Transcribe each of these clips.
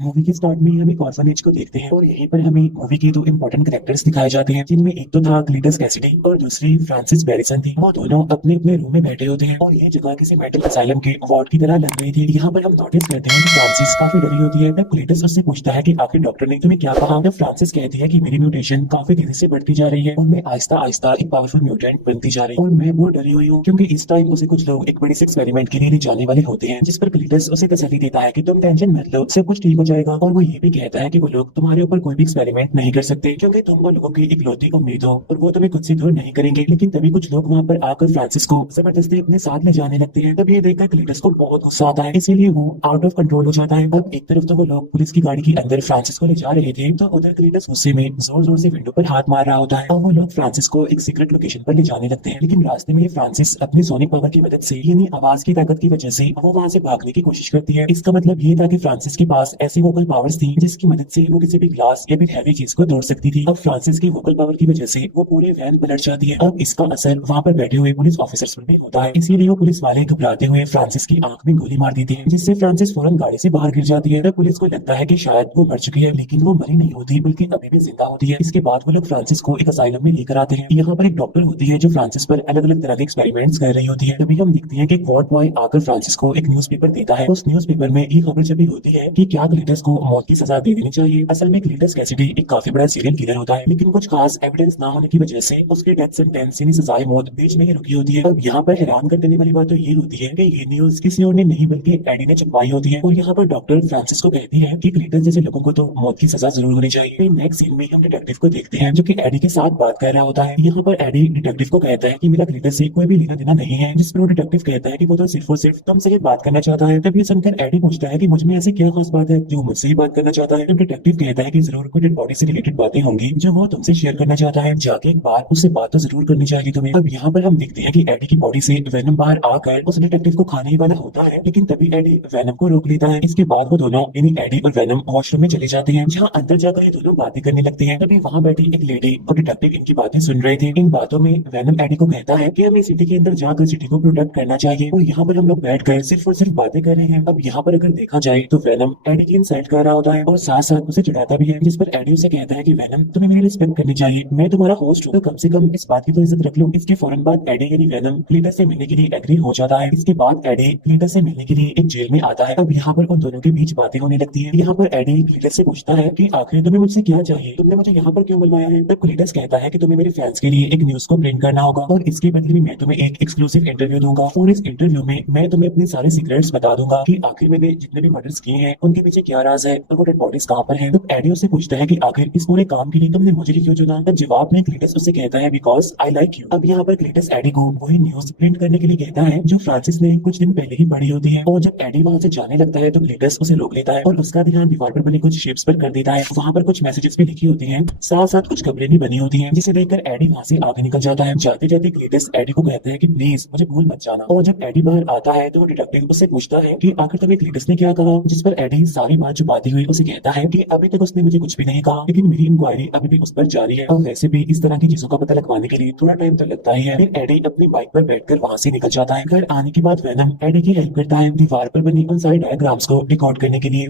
Movie के start में हम एक ऑर्फनेज को देखते हैं और यहीं पर हमें मूवी के दो इंपॉर्टेंट कैरेक्टर्स दिखाए जाते हैं, जिनमें एक तो था क्लीटस कैसिडी और दूसरी फ्रांसिस बैरिसन थी। वो दोनों अपने अपने रूम में बैठे होते हैं और ये जगह किसी मेंटल असाइलम के वार्ड की तरह लग रही थी। यहाँ पर हम नोटिस करते हैं कि फ्रांसिस काफी डरी होती है। तब क्लीटस उससे पूछता है कि आखिर डॉक्टर ने तुम्हें क्या कहा। तब फ्रांसिस कहती है कि मेरी म्यूटेशन काफी तेजी से बढ़ती जा रही है और मैं आहिस्ता आहिस्ता एक पावरफुल म्यूटेंट बनती जा रही हूँ और मैं बहुत डरी हुई हूँ, क्योंकि इस टाइम उसे कुछ लोग एक बड़ी से एक्सपेरिमेंट के लिए ले जाने वाले होते हैं, जिस पर क्लीटस उसे तसल्ली देता है कि तुम टेंशन मत लो, सब कुछ ठीक हो जाएगा। और वो ये भी कहता है कि वो लोग तुम्हारे ऊपर कोई भी एक्सपेरिमेंट नहीं कर सकते, क्योंकि तुम वो लोगों की इकलौती उम्मीद हो और वो तुम्हें खुद से दूर नहीं करेंगे। लेकिन तभी कुछ लोग वहाँ पर आकर फ्रांसिस को जबरदस्ती अपने साथ ले जाने लगते हैं। तब ये देखकर क्लीटस को बहुत गुस्सा आता है, इसीलिए वो आउट ऑफ कंट्रोल हो जाता है। अब एक तरफ तो वो लोग पुलिस की गाड़ी के अंदर फ्रांसिस को ले जा रहे थे, तो उधर क्लीटस गुस्से में जोर जोर से विंडो पर हाथ मार रहा होता है। अब वो लोग फ्रांसिस को एक सीक्रेट लोकेशन पर ले जाने लगते हैं, लेकिन रास्ते में फ्रांसिस अपनी सोनिक पावर की मदद से, यानी आवाज की ताकत की वजह से, वो वहां से भागने की कोशिश करती है। इसका मतलब ये था कि फ्रांसिस के पास ऐसी वोकल पावर्स थी जिसकी मदद से वो किसी भी ग्लास या फिर हैवी चीज को तोड़ सकती थी। अब फ्रांसिस की वोकल पावर की वजह से वो पूरे वैन पलट जाती है। अब इसका असर वहां पर बैठे हुए पुलिस ऑफिसर्स पर भी होता है, इसीलिए वो पुलिस वाले घबराते हुए फ्रांसिस की आंख में गोली मार देते हैं, जिससे फ्रांसिस फौरन गाड़ी से बाहर गिर जाती है। तब पुलिस को लगता है कि शायद वो मर चुकी है, लेकिन वो मरी नहीं होती बल्कि अभी भी जिंदा होती है। इसके बाद वो लोग फ्रांसिस को एक असाइलम में लेकर आते हैं। यहाँ पर एक डॉक्टर होती है जो फ्रांसिस पर अलग अलग तरह के एक्सपेरिमेंट्स कर रही होती है। तभी हम देखते हैं कि एक वार्ड बॉय आकर फ्रांसिस को एक न्यूज़पेपर देता है। उस न्यूज़पेपर में एक खबर छपी होती है कि क्या क्लीटस को मौत की सजा दे देनी चाहिए। असल में क्लीटस कैसिडी एक काफी बड़ा सीरियल किलर होता है, लेकिन कुछ खास एविडेंस ना होने की वजह से उसकी डेथ सेंटेंस यानी सजाए मौत बीच में ही रुकी होती है। अब यहाँ पर हैरान कर देने वाली बात तो ये होती है कि ये न्यूज किसी और ने नहीं बल्कि एडी ने छपवाई होती है। और यहाँ पर डॉक्टर फ्रांसिस को कहती है कि क्लीटस जैसे लोगों को तो मौत की सजा जरूर होनी चाहिए। नेक्स्ट सीन में हम डिटेक्टिव को देखते हैं जो कि एडी के साथ बात कर रहा होता है। यहाँ पर एडी डिटेक्टिव को कहता है कि मेरा क्लीटस से कोई भी लेना देना नहीं है, जिस पर वो डिटेक्टिव कहता है कि वो तो सिर्फ और सिर्फ तुमसे ही बात करना चाहता है। तब ये सुनकर एडी पूछता है कि मुझ में ऐसी क्या खास बात है जो मुझसे ही बात करना चाहता है। तब डिटेक्टिव कहता है कि जरूर कोई डेड बॉडी से रिलेटेड बातें होंगी जो वो तुमसे शेयर करना चाहता है, जाके एक बार उससे बात तो जरूर करनी चाहिए तुम्हें। अब यहाँ पर हम देखते हैं कि एडी की बॉडी से वेनम बाहर आकर उस डिटेक्टिव को खाने ही वाला होता है, लेकिन तभी एडी वेनम को रोक लेता है। इसके बाद वो दोनों यानी एडी और वेनम वॉशरूम में चले जाते हैं, जहाँ अंदर जाकर ये दोनों बातें करने लगते हैं। तभी वहाँ बैठी एक लेडी और डिटेक्टिव इनकी बातें सुन रहे थे। इन बातों में वेनम एडी को कहता है कि हमें सिटी के अंदर जाकर सिटी को प्रोटेक्ट करना चाहिए और यहाँ पर हम लोग बैठकर सिर्फ और सिर्फ बातें कर रहे हैं। अब यहाँ पर अगर देखा जाए तो वेनम एडी की इंसल्ट कर रहा होता है और साथ साथ उसे चिढ़ाता भी है, जिस पर एडी उसे कहता है कि वेनम तुम्हें मेरी रिस्पेक्ट करनी चाहिए, मैं तुम्हारा होस्ट हूँ तो कम से कम इस बात की तो इज्जत रख लो। इसके फौरन बाद एडी यानी वेनम क्लीटस से मिलने के लिए एग्री हो जाता है। इसके बाद एडी क्लीटस से मिलने के लिए एक जेल में आता है। अब यहाँ पर उन दोनों के बीच बातें होने लगती है। यहाँ पर एडी क्लीटस से पूछता है कि आखिर तुम्हें मुझसे क्या चाहिए, तुमने मुझे यहाँ पर क्यों बुलवाया है। तब क्लीटस कहता है कि तुम्हें मेरे फैंस के लिए एक न्यूज को प्रिंट करना होगा और इसके बदले में मैं तुम्हें एक एक्सक्लूसिव इंटरव्यू दूंगा और इस इंटरव्यू में मैं तुम्हें अपने सारे सीक्रेट्स बता दूंगा कि आखिर मैंने जितने भी मर्डर्स किए हैं उनके पीछे क्या राज है और वो डेड बॉडीज कहाँ पर है। तब एडी उससे पूछता है कि आखिर इस पूरे काम के लिए तुमने मुझे क्यों चुना। तब जवाब में क्लीटस उससे कहता है बिकॉज आई लाइक यू। अब यहाँ पर क्लीटस एडी को वही न्यूज प्रिंट करने के लिए कहता है जो फ्रांसिस ने कुछ दिन पहले ही पढ़ी होती है। और जब एडी वहां से जाने लगता है तो क्लीटस उसे रोक लेता है और उसका ध्यान दीवार पर बने कुछ शेप्स पर कर देता है। वहाँ पर कुछ मैसेजेस भी लिखी होती हैं, साथ साथ कुछ खबरें भी बनी होती हैं, जिसे देखकर एडी वहां से आगे निकल जाता है। जाते जाते क्लीटस एडी को कहता है कि प्लीज मुझे भूल मत जाना। और जब एडी बाहर आता है तो डिटेक्टिव उससे पूछता है कि आखिर तुम्हें क्लीटस ने क्या कहा, जिस पर एडी सारी बात छुपाती हुई उसे कहता है कि अभी तक उसने मुझे कुछ भी नहीं कहा, लेकिन मेरी इंक्वायरी अभी भी उस पर जारी है और वैसे भी इस तरह की चीजों का पता लगवाने के लिए थोड़ा टाइम तो लगता ही है। फिर एडी अपनी बाइक पर बैठकर वहां से निकल जाता है। घर आने के बाद वेनम एडी की हेल्प करता है दीवार पर बनी उन सारे डायग्राम्स को रिकॉर्ड करने के लिए।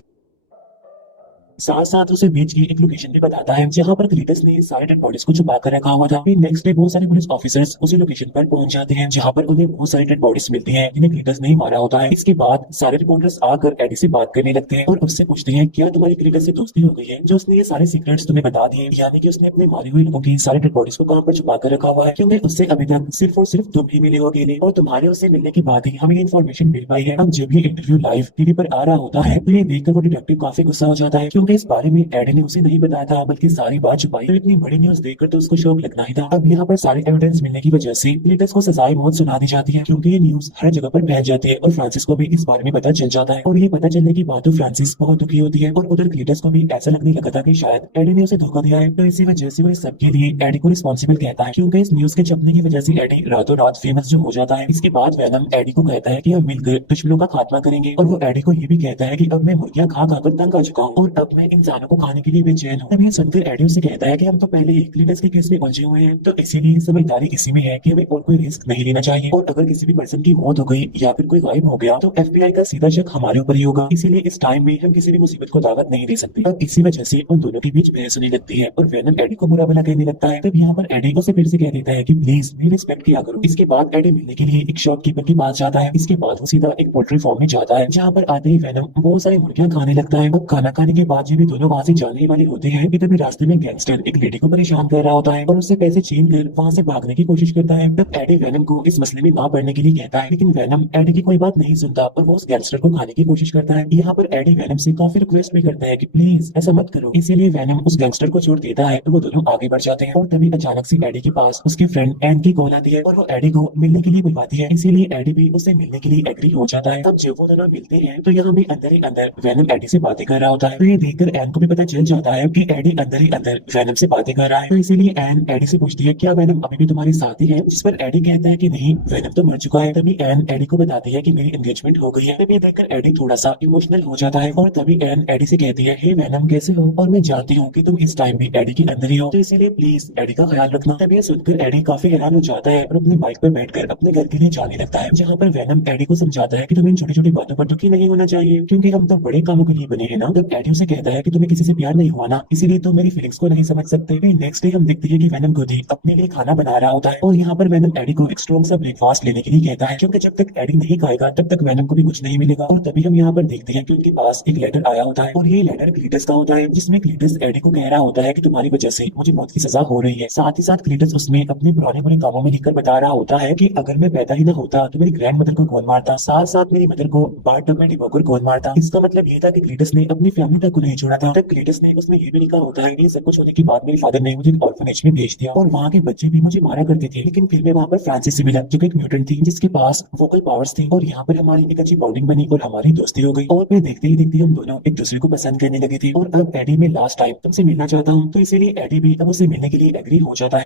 साथ साथ उसे बीच की एक लोकेशन भी बताता है जहां पर क्लीटस ने सारे डेड बॉडीज को छुपा कर रखा हुआ था। फिर नेक्स्ट डे बहुत सारे पुलिस ऑफिसर्स उसी लोकेशन पर पहुंच जाते हैं जहां पर उन्हें बहुत सारी डेड बॉडीज मिलती हैं जिन्हें क्लीटस नहीं मारा होता है। इसके बाद सारे रिपोर्टर्स आकर एडी से बात करने लगते हैं और उससे पूछते हैं क्या तुम्हारी क्लीटस से दोस्ती हो गई है जो उसने ये सारे सीक्रेट्स तुम्हें बता दिए, यानी कि उसने अपने मारे हुए लोगों की सारे डेड बॉडीज को कहां पर छुपा कर रखा हुआ है, क्योंकि उससे अभी तक सिर्फ और सिर्फ तुम ही मिले हो अकेले और तुम्हारे उससे मिलने के बाद ही हमें ये इन्फॉर्मेशन मिल पाई है। अब जब ये इंटरव्यू लाइव टीवी पर आ रहा होता है तो ये देखकर वो डिटेक्टिव काफी गुस्सा हो जाता है, क्योंकि इस बारे में एडी ने उसे नहीं बताया था बल्कि सारी बात छुपाई। तो इतनी बड़ी न्यूज देखकर तो उसको शौक लगना ही था। अब यहाँ पर सारे एविडेंस मिलने की वजह से क्लीटस को सजाए मौत सुना दी जाती है, क्योंकि ये न्यूज हर जगह पर फैल जाती है और फ्रांसिस को भी इस बारे में पता चल जाता है। और ये पता चलने की बात तो फ्रांसिस बहुत दुखी होती है और उधर क्लीटस को भी ऐसा लगने लगा था कि शायद एडी ने उसे धोखा दिया है। तो इसी वजह से वो इस सब के लिए एडी को रिस्पॉन्सिबल कहता है, क्योंकि इस न्यूज के छपने की वजह से एडी रातों रात फेमस जो हो जाता है। इसके बाद वेनम एडी को कहता है कि हम मिलकर दुश्मनों का खात्मा करेंगे और वो एडी को ये भी कहता है कि अब मैं मुर्गियां खा खाकर तंग आ चुका हूँ और अब मैं इंसानों को खाने के लिए बेचैन हूँ। तब ये सुनकर एडी उसे कहता है कि हम तो पहले ही क्लीटस के केस में उलझे हुए हैं, तो इसीलिए समझदारी इसी में है कि हमें और कोई रिस्क नहीं लेना चाहिए, और अगर किसी भी पर्सन की मौत हो गई या फिर कोई गायब हो गया तो FBI का सीधा शक हमारे ऊपर ही होगा, इसीलिए इस टाइम में हम किसी भी मुसीबत को दावत नहीं दे सकते। अब इसी वजह से उन दोनों के बीच बहस होने लगती है और वेनम एडी को बुरा भला कहने लगता है। तब यहाँ पर एडी उसे फिर से कह देता है कि प्लीज मेरी रिस्पेक्ट किया करो। इसके बाद एडी मिलने के लिए एक शॉपकीपर के पास जाता है। इसके बाद वो सीधा एक पोल्ट्री फार्म में जाता है, जहाँ पर आते ही वेनम बहुत सारी मुर्गियां खाने लगता है। अब खाना खाने के बाद जब भी दोनों वहाँ से जाने वाले होते हैं कि तभी रास्ते में गैंगस्टर एक लेडी को परेशान कर रहा होता है और उससे पैसे छीन कर वहाँ से भागने की कोशिश करता है। तब एडी वेनम को इस मसले में ना पड़ने के लिए कहता है, लेकिन वेनम एडी की कोई बात नहीं सुनता और वो उस गैंगस्टर को खाने की कोशिश करता है। यहाँ पर एडी वेनम से काफी रिक्वेस्ट भी करता है कि प्लीज ऐसा मत करो, इसीलिए वेनम उस गैंगस्टर को छोड़ देता है तो वो दोनों आगे बढ़ जाते हैं। और तभी अचानक से एडी के पास उसके फ्रेंड एन की कॉल आती है और वो एडी को मिलने के लिए बुलवाती है, इसीलिए एडी भी उससे मिलने के लिए एग्री हो जाता है। तब जब वो दोनों मिलते हैं तो यहाँ भी अंदर ही अंदर वेनम एडी से बातें कर रहा होता है, तो ये देखकर एन को भी पता चल जाता है कि एडी अंदर ही अंदर वेनम से बातें कर रहा है। तो इसीलिए एन एडी से पूछती है क्या वेनम अभी भी तुम्हारे साथ ही है, जिस पर एडी कहता है कि नहीं वेनम तो मर चुका है। तभी एन एडी को बताती है कि मेरी एंगेजमेंट हो गई है। तभी देखकर एडी थोड़ा सा इमोशनल हो जाता है और तभी एन एडी से कहती है हे वेनम कैसे हो, और मैं जानती हूँ कि तुम इस टाइम भी एडी के अंदर ही हो, तो इसीलिए प्लीज एडी का ख्याल रखना। तभी ये सुनकर एडी काफी हैरान हो जाता है और अपनी बाइक पर बैठकर अपने घर के लिए जाने लगता है, जहाँ पर वेनम एडी को समझाता है कि तुम्हें इन छोटी छोटी बातों पर दुखी नहीं होना चाहिए, क्योंकि हम तो बड़े कामों के लिए बने हैं ना। तब एडी उसे कहता है कि तुम्हें किसी से प्यार नहीं हुआ ना, इसीलिए तुम मेरी फीलिंग्स को नहीं समझ सकते। फिर नेक्स्ट डे हम देखते हैं कि वेनम खुद ही अपने लिए खाना बना रहा होता है और यहाँ पर वेनम एडी को एक स्ट्रॉन्ग सा ब्रेकफास्ट लेने के लिए कहता है, क्योंकि जब तक एडी नहीं खाएगा तब तक वेनम को भी कुछ नहीं मिलेगा। और तभी हम यहाँ पर देखते हैं कि उनके पास एक लेटर आया होता है और ये लेटर क्लीटस का होता है, जिसमें क्लीटस एडी को कह रहा होता है कि तुम्हारी वजह से मुझे मौत की सजा हो रही है। साथ ही साथ क्लीटस उसमें अपने पुराने बुरे कामों में लिखकर बता रहा होता है कि अगर मैं पैदा ही ना होता तो मेरी ग्रैंड मदर को कौन मारता, साथ साथ मेरी मदर को बार टब में डिबोकर कौन मारता। इसका मतलब ये था कि क्लीटस ने अपनी फैमिली तक को नहीं छोड़ा था। तब क्लीटस ने उसमें ये भी लिखा होता है कि सब कुछ होने के बाद मेरे फादर ने मुझे ऑर्फनेज में भेज दिया और वहाँ के बच्चे भी मुझे मारा करते थे, लेकिन फिर मैं वहाँ पर फ्रांसिस से मिला जो कि एक म्यूटेंट थी जिसके पास वोकल पावर्स थी, और यहाँ पर हमारी एक अच्छी बॉन्डिंग बनी और हमारी दोस्ती हो गई और फिर देखते ही देखते हम दोनों एक दूसरे को पसंद करने लगे थे। और अब एडी में लास्ट टाइम तुमसे मिलना चाहता हूँ, तो इसीलिए एडी भी अब उससे मिलने के लिए एग्री हो जाता है।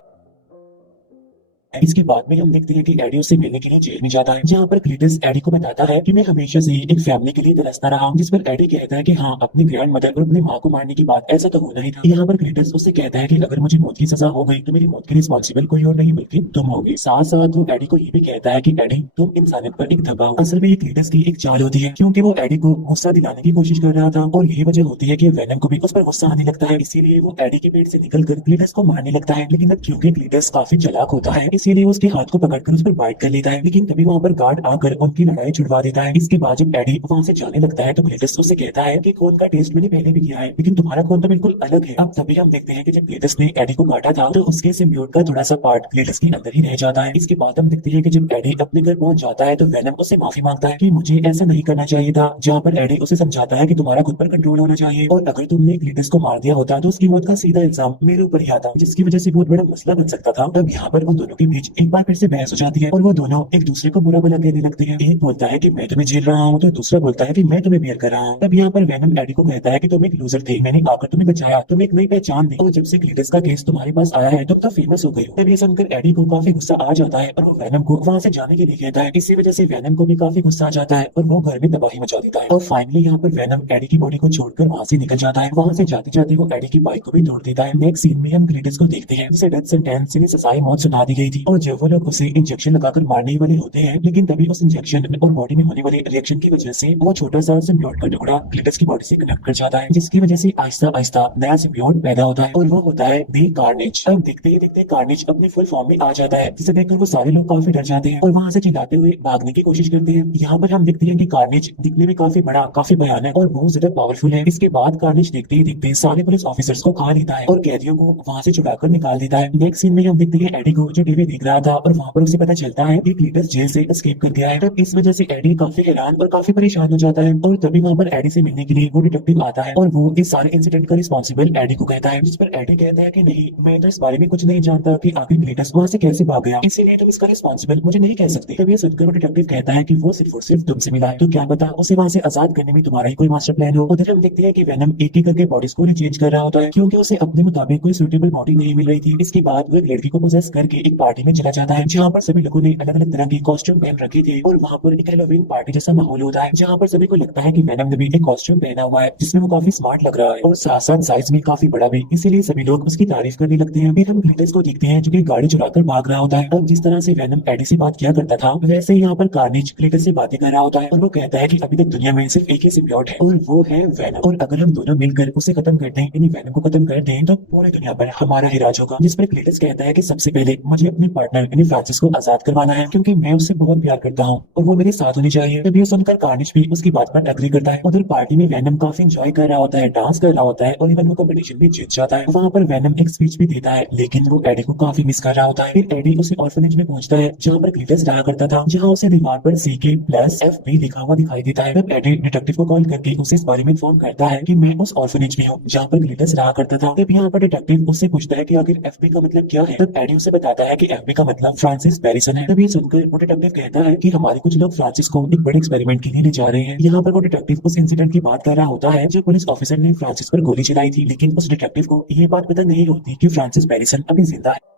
इसके बाद में हम देखते हैं कि एडी उससे मिलने के लिए जेल में जाता है, जहाँ पर क्लीटस एडी को बताता है कि मैं हमेशा से एक फैमिली के लिए तरसता रहा हूँ, जिस पर एडी कहता है कि हाँ अपनी ग्रैंड मदर और अपनी माँ को मारने की बात ऐसा तो होना ही था। यहाँ पर क्लीटस उससे कहता है कि अगर मुझे मौत की सजा हो गई तो मेरी मौत के रिस्पॉन्सिबल कोई और नहीं बल्कि तुम होगे। साथ साथ वो एडी को ये भी कहता है कि एडी तुम इंसानियत पर एक दबाव, असल में ये क्लीटस की एक चाल होती है, क्योंकि वो एडी को गुस्सा दिलाने की कोशिश कर रहा था और यही वजह होती है कि वेनम को भी उस पर गुस्सा आने लगता है, इसीलिए वो एडी के पेट से निकलकर क्लीटस को मारने लगता है। लेकिन अब क्योंकि क्लीटस काफी चालाक होता है इसीलिए उसके हाथ को पकड़कर उस पर बाइट कर लेता है, लेकिन तभी वहाँ पर गार्ड आकर उनकी लड़ाई छुड़वा देता है। इसके बाद जब एडी वहाँ से जाने लगता है तो क्लीटस उससे कहता है कि खून का टेस्ट मैंने पहले भी किया है, लेकिन तुम्हारा खून तो बिल्कुल अलग है। अब तभी हम देखते हैं कि जब क्लीटस ने एडी को काटा था तो उसके सिम्बियोट का थोड़ा सा पार्ट क्लीटस के अंदर ही रह जाता है। इसके बाद हम देखते हैं कि जब एडी अपने घर पहुंच जाता है तो वेनम उससे माफी मांगता है कि मुझे ऐसा नहीं करना चाहिए था, जहाँ पर एडी उसे समझाता है कि तुम्हारा खुद पर कंट्रोल होना चाहिए और अगर तुमने क्लीटस को मार दिया होता तो उसकी मौत का सीधा इल्जाम मेरे ऊपर ही आता, जिसकी वजह से बहुत बड़ा मसला बन सकता था। तब यहाँ पर उन दोनों के बीच एक बार फिर से बहस हो जाती है और वो दोनों एक दूसरे को बुरा भला कहने लगते हैं। एक बोलता है कि मैं तुम्हें झेल रहा हूँ तो दूसरा बोलता है कि मैं तुम्हें बेयर कर रहा हूँ। तब यहाँ पर वेनम एडी को कहता है कि तुम एक लूजर थे, मैंने आकर तुम्हें बचाया, तुम एक नई पहचान दी और जब से क्लीटस का केस तुम्हारे पास आया है तुम तो फेमस हो गई हो। तब ये सुनकर एडी को काफी गुस्सा आ जाता है और वो वेनम को वहाँ से जाने के लिए कहता है। इसी वजह से वेनम को भी काफी गुस्सा आ जाता है और वो घर में तबाही मचा देता है और फाइनली यहाँ पर वेनम एडी की बॉडी को छोड़कर वहाँ से निकल जाता है। वहाँ से जाते जाते वो एडी की बाइक को भी तोड़ देता है। नेक्स्ट सीन में हम क्लीटस को देखते हैं जिसे डेथ सेंटेंस यानी सजाए मौत सुना दी गई थी और जब वो लोग उसे इंजेक्शन लगाकर मारने वाले होते हैं, लेकिन तभी उस इंजेक्शन और बॉडी में होने वाले रिएक्शन की वजह से वो छोटा सा सिम्बियोट का टुकड़ा क्लीटस की बॉडी से कनेक्ट कर जाता है, जिसकी वजह से आहिस्ता आहिस्ता नया सिम्बियोट पैदा होता है और वो होता है दी कार्नेज। अब देखते ही देखते कार्नेज अपनी फुल फॉर्म में आ जाता है, जिसे देखकर वो सारे लोग काफी डर जाते हैं और वहाँ से चिल्लाते हुए भागने की कोशिश करते हैं। यहाँ पर हम देखते हैं कि कार्नेज दिखने में काफी बड़ा, काफी भयानक और बहुत ज्यादा पावरफुल है। इसके बाद कार्नेज देखते ही देखते सारे पुलिस ऑफिसर्स को खा लेता है और कैदियों को वहाँ से छुड़ाकर निकाल देता है। नेक्स्ट सीन में हम देखते हैं एडी को जो टीवी देख रहा था और वहाँ पर उसे पता चलता है कि क्लीटस जेल से एस्केप कर गया है। तब इस वजह से एडी काफी हैरान और काफी परेशान हो जाता है और तभी वहाँ पर एडी से मिलने के लिए वो डिटेक्टिव आता है और वो इस सारे इंसिडेंट का रिस्पॉन्सिबल एडी को कहता है, जिस पर एडी कहता है कि नहीं मैं तो इस बारे में कुछ नहीं जानता कि आखिर क्लीटस वहाँ से कैसे भाग गया, इसीलिए तुम इसका रिस्पॉन्सिबल मुझे नहीं कह सकते। तब ये सुनकर वो डिटेक्टिव कहता है कि वो सिर्फ और सिर्फ तुमसे मिला है, तो क्या पता उसे वहाँ से आजाद करने में तुम्हारा ही कोई मास्टर प्लान हो। उधर हम देखते हैं कि वेनम एक एक करके बॉडीज को चेंज कर रहा होता है, क्योंकि उसे अपने मुताबिक कोई सुटेबल बॉडी नहीं मिल रही थी। इसके बाद वो एक लड़की को पोजेस करके एक पार्टी पार्टी में चला जाता है जहाँ पर सभी लोगों ने अलग अलग तरह के कॉस्ट्यूम पहन रखे थे और वहाँ पर एक हेलोवीन पार्टी जैसा माहौल होता है जहाँ पर सभी को लगता है कि वेनम ने भी एक कॉस्ट्यूम पहना हुआ है जिसमें वो काफी स्मार्ट लग रहा है और साथ साथ साइज में काफी बड़ा भी, इसीलिए सभी लोग उसकी तारीफ करने लगते हैं। फिर हम ग्लिटस को देखते हैं जो कि गाड़ी चुराकर भाग रहा होता है और जिस तरह से वेनम एडी से बात किया करता था वैसे ही यहाँ पर कार्नेज ग्लिटस से बातें कर रहा होता है और वो कहता है कि अभी तक दुनिया में सिर्फ एक ही सिम्बियोट है और वो है वेनम, और अगर हम दोनों मिलकर उसे खत्म कर दें, यानी वेनम को खत्म कर दें, तो पूरी दुनिया पर हमारा ही राज होगा। जिस पर ग्लिटस कहता है कि सबसे पहले मुझे अपने पार्टनर यानी फ्रांसिस को आजाद करवाना है क्योंकि मैं उससे बहुत प्यार करता हूँ और वो मेरे साथ होनी चाहिए। तभी ये सुनकर कार्नेज भी उसकी बात पर एग्री करता है। उधर पार्टी में वेनम काफी एंजॉय कर रहा होता है, डांस कर रहा होता है और इवन वो कंपटीशन में जीत जाता है। वहाँ पर वेनम एक स्पीच भी देता है लेकिन वो एडी को काफी मिस कर रहा होता है। फिर एडी उसे ऑर्फनेज में पहुंचता है जहाँ पर ग्लिटस रहा करता था, जहाँ उसे दीवार पर CK+FB लिखा हुआ दिखाई देता है। तब एडी डिटेक्टिव को कॉल करके उसे इस बारे में इन्फॉर्म करता है कि मैं उस ऑर्फनेज में हूँ जहाँ पर ग्लिटस रहा करता था। तब यहाँ पर डिटेक्टिव उससे पूछता है कि आखिर FB का मतलब क्या है। तब एडी उसे बताता है कि FB का मतलब फ्रांसिस बैरिसन है। तब ये सुनकर वो डिटेक्टिव कहता है कि हमारे कुछ लोग फ्रांसिस को एक बड़े एक्सपेरिमेंट के लिए ले जा रहे हैं। यहाँ पर वो डिटेक्टिव उस इंसिडेंट की बात कर रहा होता है जो पुलिस ऑफिसर ने फ्रांसिस पर गोली चलाई थी, लेकिन उस डिटेक्टिव को ये बात पता नहीं होती कि फ्रांसिस बैरिसन अभी जिंदा है।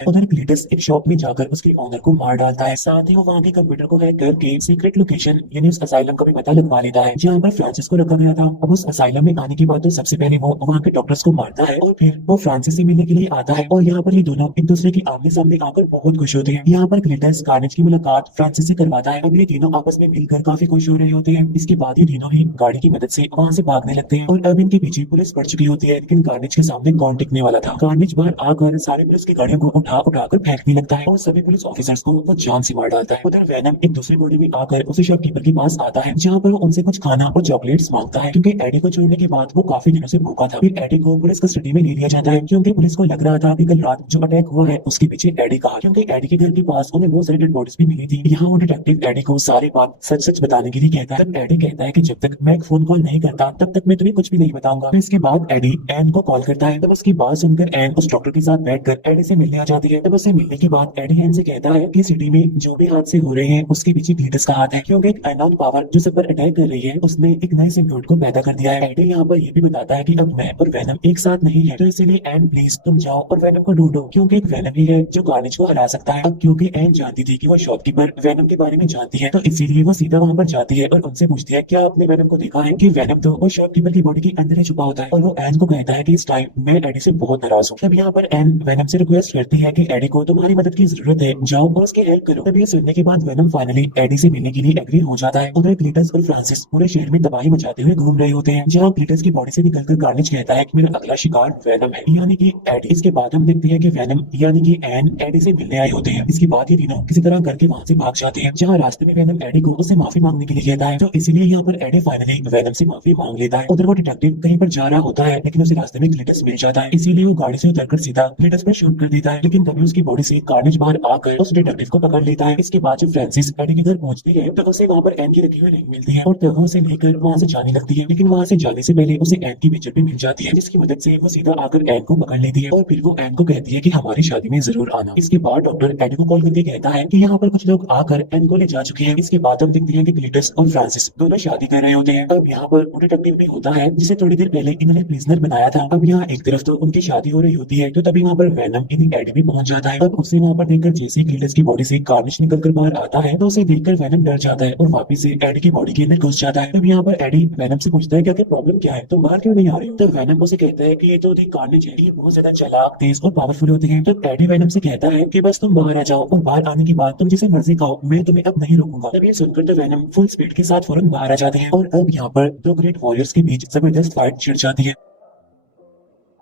उधर ग्लिटस एक शॉप में जाकर उसके ओनर को मार डालता है, साथ ही वो वहाँ के कंप्यूटर को हैक करके सीक्रेट लोकेशन यानी उस असाइलम का भी पता लगवा लेता है जहाँ पर फ्रांसिस को रखा गया था। अब उस असाइलम में आने के बाद तो सबसे पहले वो वहाँ के डॉक्टर्स को मारता है और फिर वो फ्रांसिस से मिलने के लिए आता है और यहाँ पर ये दोनों एक दूसरे के आमने सामने आकर बहुत खुश होते हैं। यहाँ पर ग्लिटस कार्नेज की मुलाकात फ्रांसिस से करवाता है। अब ये तीनों आपस में मिलकर काफी खुश हो रहे होते हैं। इसके बाद ये तीनों ही गाड़ी की मदद से वहाँ से भागने लगते हैं और अब इनके पीछे पुलिस पड़ चुकी होती है, लेकिन कार्नेज के सामने कौन टिकने वाला था। कार्नेज बाहर आकर सारे पुलिस की गाड़ियों को उठा उठाकर फेंकने लगता है और सभी पुलिस ऑफिसर्स को वो जान से मार डालता है। उधर वेनम एक दूसरी बॉडी में आकर उसे शॉपकीपर के पास आता है जहाँ पर वो उनसे कुछ खाना और चॉकलेट्स मांगता है क्योंकि एडी को छोड़ने के बाद वो काफी दिनों से भूखा था। फिर एडी को पुलिस कस्टडी में ले लिया जाता है क्योंकि पुलिस को लग रहा था कि कल रात जो अटैक हुआ है उसके पीछे एडी का, क्योंकि एडी के घर के पास उन्हें बहुत सारी डेड बॉडीज भी मिली थी। यहाँ वो डिटेक्टिव एडी को सारी बात सच सच बताने के लिए कहता है। तब एडी कहता है कि जब तक मैं एक फोन कॉल नहीं करता तब तक मैं तुम्हें कुछ भी नहीं बताऊंगा। फिर इसके बाद एडी एन को कॉल करता है। तब उसकी बात सुनकर एन उस डॉक्टर के साथ बैठकर एडी से मिलने आ जाती है। तब उससे मिलने के बाद एडी एन से कहता है कि सिटी में जो भी हादसे हो रहे हैं उसके पीछे ग्लिटस का हाथ है क्योंकि एक अननोन पावर जो सब पर अटैक कर रही है उसने एक नए सिम्बियोट को पैदा कर दिया है। एडी यहाँ पर ये भी बताता है कि अब मैं और वेनम एक साथ नहीं है, तो इसीलिए एन प्लीज तुम जाओ और वेनम को ढूंढो क्योंकि एक वेनम ही है जो कार्नेज को हरा सकता है। अब क्योंकि एन जानती थी कि वो शॉपकीपर वेनम के बारे में जानती है तो इसीलिए वो सीधा वहाँ पर जाती है और उनसे पूछती है क्या आपने वेनम को देखा है कि वेनम तो वो शॉपकीपर की बॉडी के अंदर ही छुपा होता है। और वो एन को कहता है कि इस टाइम मैं एडी से बहुत नाराज हूँ। तब यहाँ पर एन वेनम से रिक्वेस्ट करती है कि एडी को तुम्हारी मदद की जरूरत है, जाओ और उसकी हेल्प करो। तब ये सुनने के बाद वेनम फाइनली एडी से मिलने के लिए एग्री हो जाता है। उधर ग्लिटस और फ्रांसिस पूरे शहर में तबाही मचाते हुए घूम रहे होते हैं जहाँ ग्लिटस की बॉडी से निकलकर कार्नेज कहता है कि मेरा अगला शिकार वेनम है यानी कि एडी। इसके बाद हम देखते हैं कि वेनम यानी कि एन एडी से मिलने आए होते हैं। इसके बाद ये तीनों किसी तरह करके वहाँ से भाग जाते हैं जहाँ रास्ते में वेनम एडी को उससे माफी मांगने के लिए कहता है, तो इसीलिए यहाँ पर एडी फाइनली वेनम से माफी मांग लेता है। उधर वो डिटेक्टिव कहीं पर जा रहा होता है लेकिन उसे रास्ते में ग्लिटस मिल जाता है, इसीलिए वो गाड़ी से उतरकर सीधा ग्लिटस पर शूट कर देता है। लेकिन तभी उसकी बॉडी से कार्नेज बाहर आकर उस डिटेक्टिव को पकड़ लेता है। इसके बाद जब फ्रांसिस एडी के घर पहुंचती है तो उसे वहाँ पर एन की रखी हुई रिंग मिलती है और तब उसे लेकर वहाँ से जाने लगती है, लेकिन वहाँ से जाने से पहले उसे एन की पिक्चर भी मिल जाती है जिसकी मदद से वो सीधा आकर एन को पकड़ लेती है और फिर वो एन को कहती है कि हमारी शादी में जरूर आना। इसके बाद डॉक्टर एडी को कॉल करके कहता है कि यहाँ पर कुछ लोग आकर एन को ले जा चुके हैं। इसके बाद हम देखते हैं कि ग्लिटस और फ्रांसिस दोनों शादी कर रहे होते हैं। अब यहाँ पर वो डिटेक्टिव भी होता है जिसे थोड़ी देर पहले इन्होंने प्रिजनर बनाया था। अब यहाँ एक तरफ तो उनकी शादी हो रही होती है तो तभी वहाँ पर वेनम यानी एडी भी पहुंच जाता है। अब उसे वहाँ पर देखकर जैसे ग्लिटस की बॉडी से कार्नेज निकलकर बाहर आता है तो उसे देखकर वेनम डर जाता है और वापस से एडी की बॉडी के अंदर घुस जाता है। तब यहाँ पर एडी वेनम से पूछता है कि प्रॉब्लम क्या है, तुम बाहर क्यों नहीं आ रहे हो। तब वेनम उसे कहता है कि ये तो एक कार्नेज है, ये बहुत ज्यादा चालाक तेज और पावरफुल होते हैं। तब एडी वेनम से कहता है कि बस तुम बाहर आ जाओ और बाहर आने के बाद तुम जिसे मर्जी खाओ, मैं तुम्हें अब नहीं रोकूंगा। तब ये सुनकर तो वेनम फुल स्पीड के साथ फौरन बाहर आ जाते हैं और अब यहाँ पर दो ग्रेट वॉरियर्स के बीच जबरदस्त फाइट छिड़ जाती है।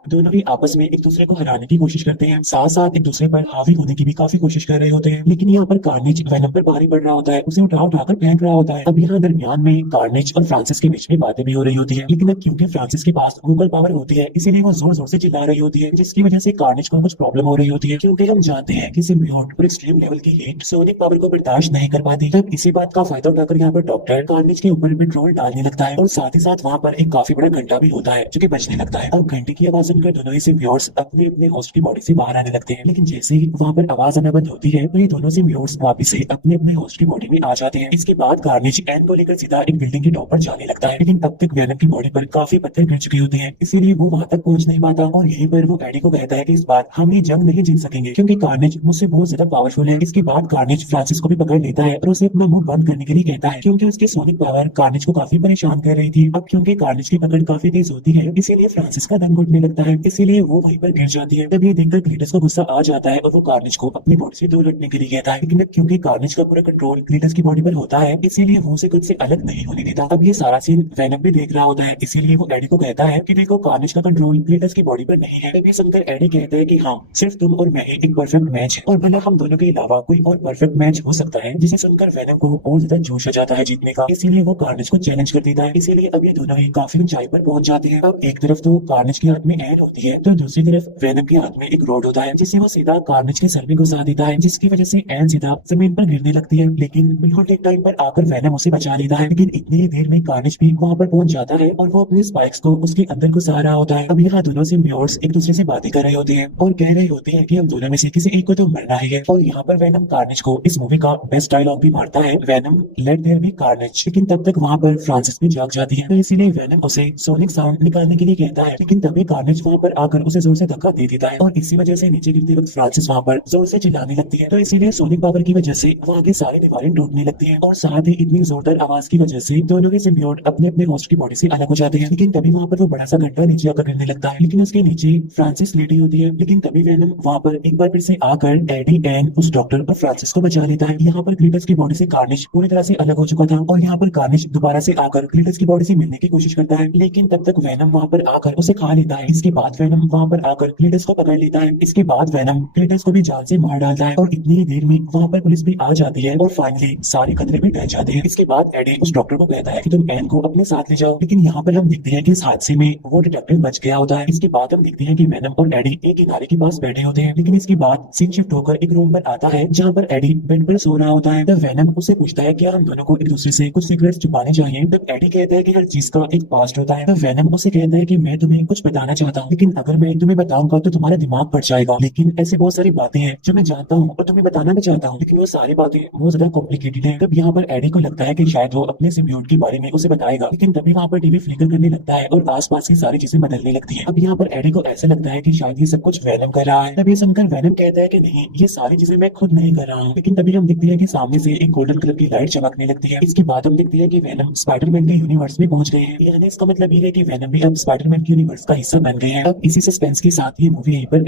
दोनों भी आपस में एक दूसरे को हराने की कोशिश करते हैं, साथ साथ एक दूसरे पर हावी होने की भी काफी कोशिश कर रहे होते हैं। लेकिन यहाँ पर कार्नेज वेनम पर भारी पड़ रहा होता है, उसे उठा उठाकर फेंक रहा होता है। अब यहाँ दरमियान में कार्नेज और फ्रांसिस के बीच में बातें भी हो रही होती है, लेकिन अब क्योंकि फ्रांसिस के पास वोकल पावर होती है इसीलिए वो जोर जोर से चिल्ला रही होती है, जिसकी वजह से कार्नेज को कुछ प्रॉब्लम हो रही होती है क्योंकि हम जानते हैं कि सिम्बियोट और एक्सट्रीम लेवल की हीट सोनिक पावर को बर्दाश्त नहीं कर पाती। तब इसी बात का फायदा उठाकर यहाँ पर डॉक्टर कार्नेज के ऊपर पेट्रोल डालने लगता है और साथ ही साथ वहाँ पर एक काफी बड़ा घंटा भी होता है जो कि बजने लगता है। अब घंटे की आवाज सुनकर दोनों ही सिम्बियोट्स अपने अपने होस्ट की बॉडी से बाहर आने लगते हैं। लेकिन जैसे ही वहाँ पर आवाज आना बंद होती है तो ये दोनों सिम्बियोट्स वापस से अपने अपने होस्ट की बॉडी में आ जाते हैं। इसके बाद कार्नेज एन को लेकर सीधा एक बिल्डिंग के टॉप पर जाने लगता है, लेकिन अब तक वेनम की बॉडी पर काफी पत्थर गिर चुके होते हैं, इसीलिए वो वहाँ तक पहुंच नहीं पाता। और यहीं पर वो एडी को कहता है कि इस बार हम ये जंग नहीं जीत सकेंगे क्योंकि कार्नेज मुझसे बहुत ज्यादा पावरफुल है। इसके बाद कार्नेज फ्रांसिस को भी पकड़ लेता है और उसे अपना मुंह बंद करने के लिए कहता है क्योंकि उसकी सोनिक पावर कार्नेज को काफी परेशान कर रही थी। अब क्योंकि कार्नेज की पकड़ काफी तेज होती है इसीलिए फ्रांसिस का दम घुटने लगता है, इसीलिए वो वहीं पर गिर जाती है। तब ये देखकर क्लीटस को गुस्सा आ जाता है और वो कार्नेज को अपनी बॉडी से दूर रखने के लिए कहता है, लेकिन अब क्योंकि कार्नेज का पूरा कंट्रोल क्लीटस की बॉडी पर होता है इसीलिए वो उसे खुद से अलग नहीं होने देता। अब ये सारा सीन वेनम भी देख रहा होता है, इसीलिए वो एडी को कहता है कि देखो कार्नेज का कंट्रोल क्लीटस की बॉडी पर नहीं है। तब ये सुनकर एडी कहता है कि हाँ, सिर्फ तुम और मैं ही एक परफेक्ट मैच है और भला हम दोनों के अलावा कोई और परफेक्ट मैच हो सकता है। जिसे सुनकर वेनम को और ज्यादा जोश आ जाता है जीतने का, इसीलिए वो कार्नेज को चैलेंज कर देता है। इसीलिए अब ये दोनों ही काफी ऊंचाई पर पहुंच जाते हैं। अब एक तरफ तो कार्नेज के हाथ में एन होती है तो दूसरी तरफ वेनम के हाथ में एक रोड होता है जिसे वो सीधा कार्नेज के सर में घुसा देता है, जिसकी वजह से एन सीधा जमीन पर गिरने लगती है। लेकिन बिल्कुल एक टाइम पर आकर वेनम उसे बचा लेता है, लेकिन इतनी ही देर में कार्नेज भी वहाँ पर पहुंच जाता है और वो अपने स्पाइक्स को उसके अंदर घुसा रहा होता है। अब यहाँ दोनों सिम्बियोट्स एक दूसरे से बातें कर रहे होते हैं और कह रहे होते हैं कि हम दोनों में से किसी एक को तो मरना ही है। और यहाँ पर वेनम कार्नेज को इस मूवी का बेस्ट डायलॉग भी मारता है, Venom let there be Carnage. लेकिन तब तक वहाँ पर फ्रांसिस भी जाग जाती है तो इसीलिए वेनम उसे सोनिक साउंड निकालने के लिए कहता है, लेकिन तभी कार्नेज वहाँ पर आकर उसे जोर से धक्का दे देता है और इसी वजह से नीचे गिरते वक्त फ्रांसिस वहाँ पर जोर से चिल्लाने लगती है। तो इसीलिए सोनिक पावर की वजह से वहाँ की सारी दीवारें टूटने लगती है और साथ ही इतनी जोरदार आवाज की वजह से दोनों के सिम्बियोट अपने अपने होस्ट की बॉडी से अलग हो जाते हैं। लेकिन तभी वहाँ पर वो बड़ा सा गड्ढा नीचे आकर गिरने लगता है, लेकिन उसके नीचे फ्रांसिस लेटी होती है। लेकिन तभी वेनम वहाँ पर एक बार फिर से आकर एडी, एन, उस डॉक्टर और फ्रांसिस को बचा लेता है। यहाँ पर क्लीटस की बॉडी से कार्नेज पूरी तरह से अलग हो चुका था और यहाँ पर कार्नेज दोबारा से आकर क्लीटस की बॉडी से मिलने की कोशिश करता है, लेकिन तब तक वेनम वहाँ पर आकर उसे खा लेता है। इसके बाद वेनम वहाँ पर आकर क्लीटस को पकड़ लेता है। इसके बाद वेनम क्लीटस को भी जान से मार डालता है और इतनी ही देर में वहाँ पर पुलिस भी आ जाती है और फाइनली सारे खतरे भी टल जाते हैं। इसके बाद एडी उस डॉक्टर को कहता है कि तुम एन को अपने साथ ले जाओ, लेकिन यहाँ पर हम देखते हैं कि इस हादसे में वो डिटेक्टिव बच गया होता है। इसके बाद हम देखते हैं कि वेनम और एडी एक किनारे के पास बैठे होते हैं, लेकिन इसके बाद सीन शिफ्ट होकर एक रूम पर आता है जहाँ पर एडी बेड पर सो रहा होता है। तब वेनम उससे पूछता है क्या हम दोनों को एक दूसरे से कुछ सीक्रेट्स छुपाने चाहिए। तब एडी कहता है कि हर चीज का एक पास्ट होता है। तब वेनम उसे कहता है कि मैं तुम्हें कुछ बताना चाहता हूँ, लेकिन अगर मैं तुम्हें बताऊंगा तो तुम्हारा दिमाग फट जाएगा। लेकिन ऐसी बहुत सारी बातें हैं जो मैं जानता हूँ और तुम्हें बताना भी चाहता हूँ, लेकिन वो सारी बातें बहुत ज्यादा कॉम्प्लिकेटेड है। तब यहाँ पर एडी को लगता है कि शायद वो अपने सिम्बियोट के बारे में उसे बताएगा, लेकिन तभी वहाँ पर टीवी फ्लिकर करने लगता है और आसपास की सारी चीजें बदलने लगती है। अब यहाँ पर एडी को ऐसा लगता है कि शायद ये सब कुछ वेनम कर रहा है। तब ये सुनकर वेनम कहता है कि नहीं, ये सारी चीजें मैं खुद नहीं कर रहा हूँ। लेकिन तभी हम देखते हैं कि सामने से एक गोल्डन कलर की लाइट चमकने लगती है। इसके बाद हम देखते हैं कि वेनम स्पाइडरमैन के यूनिवर्स में पहुंच गए हैं, यानी इसका मतलब ये है कि वेनम भी अब स्पाइडरमैन के यूनिवर्स का हिस्सा बन गए हैं। अब इसी सस्पेंस के साथ ये मूवी यहीं पर